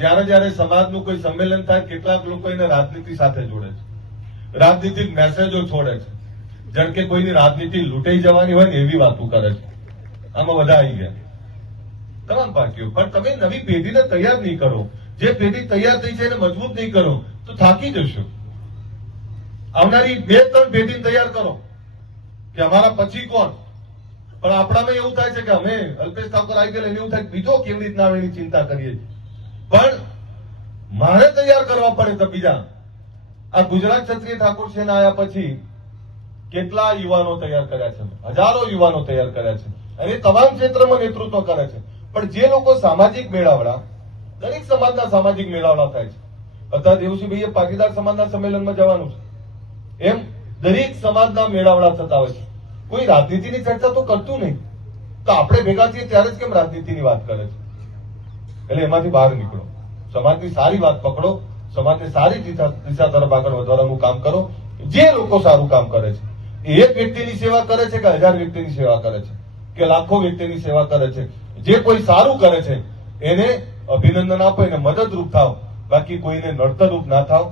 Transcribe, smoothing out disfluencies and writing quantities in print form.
જ્યારે જ્યારે સમાજનું કોઈ સંમેલન થાય કેટલાક લોકો એને રાજનીતિ સાથે જોડે છે, રાજનીતિક મેસેજો છોડે છે, જેમ કે કોઈની રાજનીતિ લૂંટાઈ જવાની હોય ને એવી વાતો કરે છે. આમાં બધા આવી ગયા તમામ પાર્ટીઓ. પણ તમે નવી પેઢીને તૈયાર નહીં કરો, જે પેઢી તૈયાર થઈ છે એને મજબૂત નહીં કરો તો થાકી જશો. આવનારી 2-3 પેઢીને તૈયાર કરો કે અમારા પછી કોણ. પણ આપણામાં એવું થાય છે કે અમે અલ્પેશ ઠાકોર આવી ગયેલા એને એવું થાય બીજો કેવી રીતના આવે એની ચિંતા કરીએ છીએ. પણ મારે તૈયાર કરવા પડે તો બીજા. આ ગુજરાત ક્ષત્રિય ઠાકોર સેના આવ્યા પછી કેટલા યુવાનો તૈયાર કર્યા છે, હજારો યુવાનો તૈયાર કર્યા છે અને તમામ ક્ષેત્રમાં નેતૃત્વ કરે છે. પણ જે લોકો સામાજિક મેળાવડા, દરેક સમાજના સામાજિક મેળાવડા થાય છે. અત્યારે દેવસિંહભાઈએ પાટીદાર સમાજના સંમેલનમાં જવાનું છે, એમ દરેક સમાજના મેળાવડા થતા હોય છે. કોઈ રાજનીતિની ચર્ચા તો કરતું નહીં, તો આપણે ભેગા છીએ ત્યારે જ કેમ રાજનીતિની વાત કરે છે? એટલે એમાંથી બહાર નીકળો, સમાજની સારી વાત પકડો, સમાજને સારી દિશા તરફ આગળ વધારવાનું કામ કરો. જે લોકો સારું કામ કરે છે, એક વ્યક્તિની સેવા કરે છે કે 1000 વ્યક્તિની સેવા કરે છે કે લાખો વ્યક્તિની સેવા કરે છે, જે કોઈ સારું કરે છે એને અભિનંદન આપો, એને મદદરૂપ થાવ, બાકી કોઈને નડતરરૂપ ના થાવ.